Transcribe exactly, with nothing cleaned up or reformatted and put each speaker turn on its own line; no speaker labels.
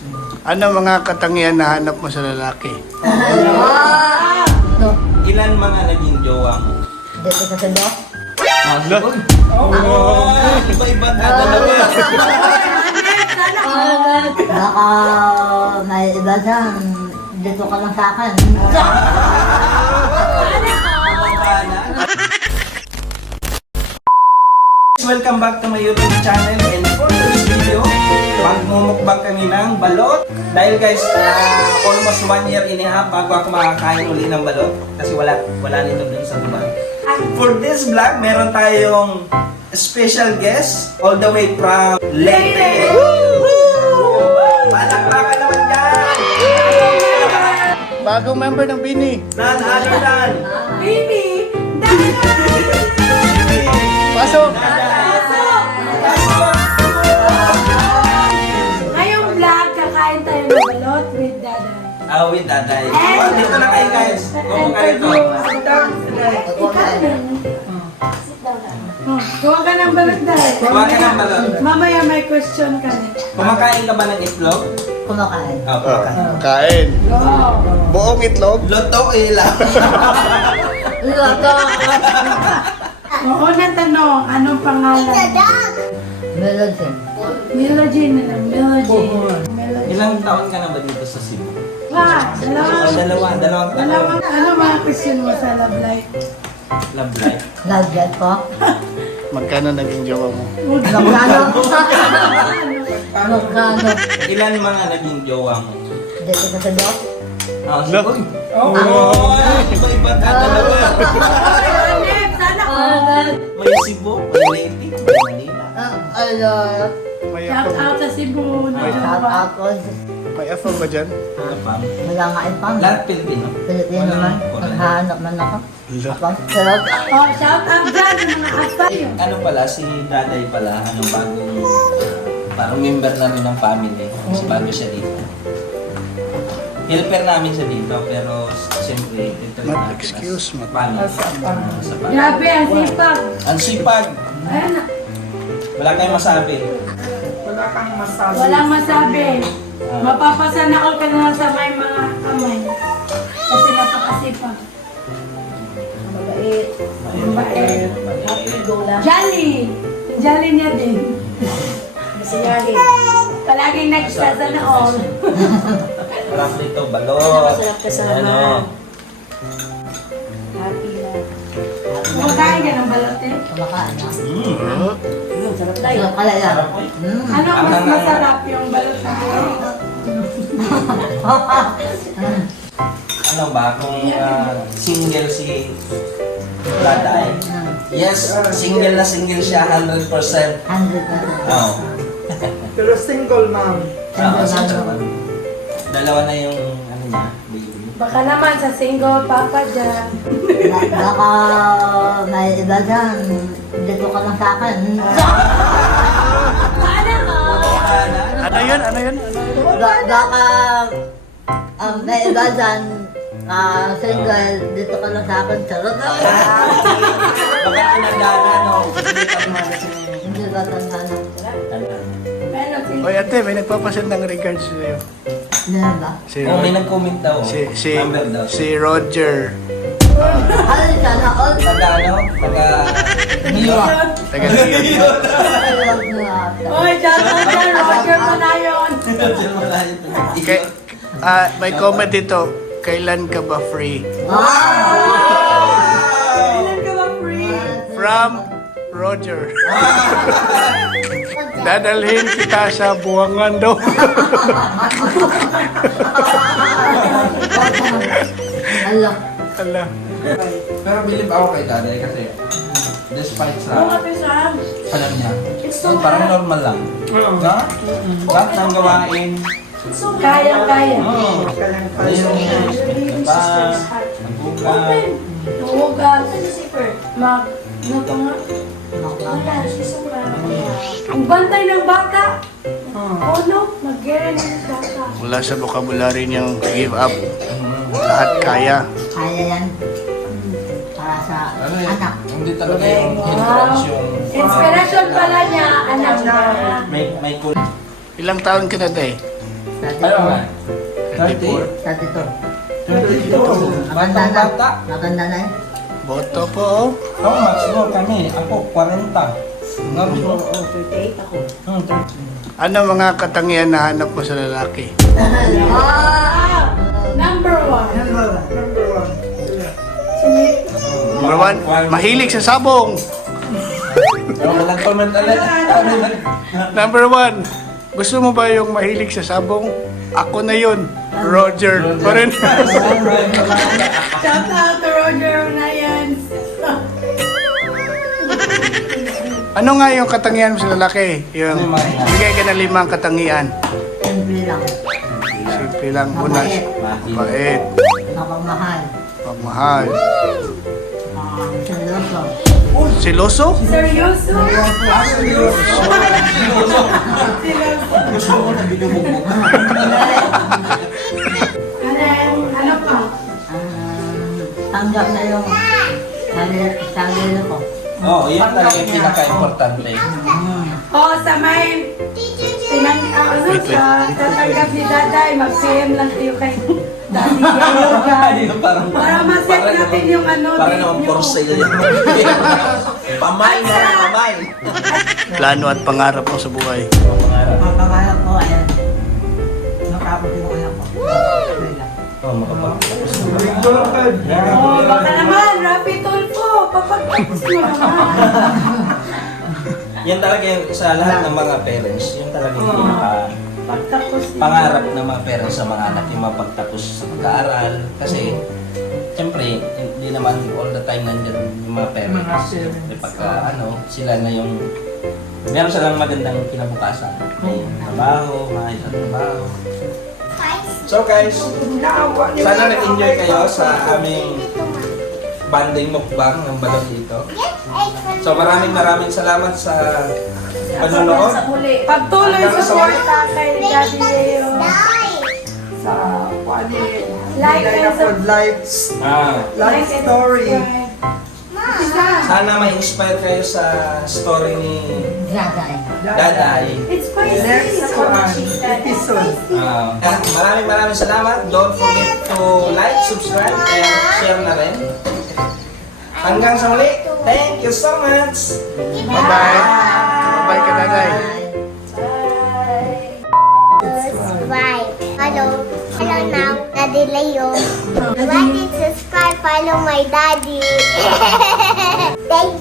Ano mga katangian na hanap mo sa lalaki?
Ilan mga naging jowa mo?
Dito sa sundo?
Ah, sagot. Oh, iba-iba na dalawa.
Baka may iba dyan. Dito ka lang sa akin.
Welcome back to my YouTube channel, and for this video, magmumukbang kami ng balot. Dahil guys, uh, almost one year and a half bago ako makakain uli ng balot kasi wala wala nito dun sa Dubai. For this vlog, meron tayong special guest all the way from Leyte. Palakpakan naman dyan!
Bagong member ng Bini.
None other than
Baby!
Pasok!
Ngayong vlog, kakain tayo ng balot with Dada.
Ah, with Daday. Oh, dito na kayo guys. Kumo kayo to.
Ikaw din. Oh, Gawa ka ng balot dahil.
Gawa ka ng balot.
Mamaya may question ka na.
Kumakain ka ba ng itlog?
Kumakain.
Ah, kumakain.
Kain.
Go!
Buong itlog.
Loto ilang.
Loto!
Oo, unang tanong, anong pangalan?
Melody.
Melody na lang, Melody. Melody.
Ilang taon ka na ba dito sa Cebu?
Wow, dalawa.
Oh, dalawa, dalawang taon.
Dalawa, ano mga question mo sa love life?
Love life.
Love that po.
Magkano naging jowa mo?
Magkano? Magkano?
Ilan mga naging jowa mo?
Dito sa sundo?
Ah, sagot. Oh, iba-iba na dalawa.
Hanip, sana ko.
May Cebu, may Leyte, may Manila.
Ano?
May
Shout
afro,
out sa Cebu.
Shout
Nagawa.
out po.
may afro ba dyan?
Ano pa?
Wala nga ipang.
Lahat Pilipino.
Pilipino naman. Naghahanap man ako.
Hala.
Apang sarap.
Oh, shout out dyan sa mga asay.
Ano pala, si Daday pala, ano bagong, parang member na rin ng family. Mas bago siya dito. Helper namin siya dito, pero siyempre, ito rin
Not
natin
excuse,
as
mat-
family. Ah, sa family.
Grabe, ang sipag.
Ang sipag!
Ayan na.
Wala kayong masabi.
Walang masabi.
Ah.
Mapapasan ako ka na sa may mga kamay. Kasi napakasipag. Mabait. Mabait.
Mabait.
Jolly! Jolly niya din. Masayari. Palaging nagsasana all.
Marap dito, balot.
Masarap kasama.
Ano?
Happy na. Kumakain ka ng balot eh?
Kumakain na.
Mm.
Sarap kaya yan.
Sarap eh.
Mm.
Ano mas masarap yung balot na
Ano ba, kung ah, single si Daday? Yes, single na single siya, one hundred percent.
Hundred na lang.
Oo.
Pero single mom.
Oo,
Single
single.
na.
Dalawa na yung ano niya, baby.
Baka naman sa single papa dyan.
Ba- Baka may iba dyan. Dito ka lang sa akin.
Paano ko?
Ano yun? Ano yun?
Ba- Baka um, may iba dyan. Ah, single, dito ka lang sa akin. Charot.
Baka pinagdana, no? Hindi ka naman kasi
Hindi ba tandaan?
Pero single.
Oy ate, may nagpapasend ng regards sa'yo.
Hindi na ba?
Si,
Oh, may
Rod-
nag-comment daw.
si, si,
Number daw.
si Roger.
Ay, sana all.
Taga ano? Taga...
Iwa.
Taga Leon.
Iwag mo ata.
Oy, shout out dyan. Roger mo na yun.
Kay, ah, may comment dito. Kailan ka ba free?
Kailan ka ba free?
From Roger. Dadalhin kita sa buwangan daw.
Alam.
Ala.
Pero believe ako kay Daday kasi despite
Oo nga,
sa
Pisam.
alam niya,
It's so
parang
hard.
normal lang. Na? Lahat ng gawain.
Kaya-kaya.
Oo. Ayun, nagpa, nagbuka.
Huwag mag... Ano pa nga? Ang bantay ng bata. Oh no, mag-gera ng bata.
Wala sa vocabulary niyang give up. Lahat kaya.
Kaya yan. Para sa
Ano yun?
anak.
Hindi talaga yung hindrance yung...
Inspiration pala niya, anak niya.
May, may cool.
Ilang taon ka na, Day?
Ano nga?
thirty-four.
thirty-two.
thirty-two.
Maganda
Batang
na.
bata.
Maganda na eh.
Boto po, oh.
How much mo kami? Ako, forty. Ngabi mo?
Oh, thirty-eight ako.
Hmm, thirty.
Ano mga katangian na hanap mo sa lalaki?
Ah! Number one.
Number one. Number one.
Number one, mahilig sa sabong.
Pero walang comment ulit.
Number one, gusto mo ba yung mahilig sa sabong? Ako na yun, Roger. Pa rin.
Shout out to Roger Unayan.
Ano nga yung katangian mo sa lalaki? Yung
Ano yung mga-
bigay ka ng limang katangian.
Simple lang.
Simple lang, unas. Bait,
Napagmahal.
pagmahal.
Ah, seryoso.
Siloso?
Seryoso?
Ah, seryoso?
Seryoso. Ano, ano pa?
Um, tanggap na yung sarili, sarili ko.
Oo, oh, yun talaga yung pinaka-importante.
Mm.
Oh, sa may pinang, ah, ano, sa tatanggap ni Daday, mag-C M lang tayo kay Daddy Yoga.
Yung parang,
Para ma-set
parang
natin yung ano,
Parang
date
naman
nyo.
for sale yun. Pamay na lang, pamay.
Plano at pangarap mo sa buhay.
Ang pangarap ko ay matapos yung anak ko. Wala.
Oo, makapagtapos na
Good
ba?
God.
Oh, baka naman, Rapi Tulfo, papagtapos mo naman.
Yan talaga yung sa lahat ng mga parents, yun talaga yung pinaka
Pagtapos din.
pangarap ng mga parents sa mga anak yung mapagtapos sa pag-aaral. Kasi, siyempre, hindi naman all the time nandiyan yung mga parents.
Mga parents.
Siyempre, pagka ano, sila na yung meron silang magandang kinabukasan. May trabaho, may trabaho. So guys, sana nag-enjoy kayo sa aming banding mukbang ng balot dito. So maraming maraming salamat sa panonood.
Sa huli. Pagtuloy
Hanggang sa
suporta kay Daddy Leo sa ano yun. Like and
For
subscribe.
life,
Ah,
life story.
sana ma-inspire kayo sa story ni
Daday.
Daday.
It's spicy.
Next
It's
one,
spicy.
episode.
Ah, maraming maraming salamat. Don't forget to like, subscribe, and share na rin. Hanggang sa muli, thank you so much.
Bye-bye. Bye-bye ka, Daday.
Subscribe. Hello. Hello now, Daddy Leo. Like and subscribe. Follow my daddy. Thank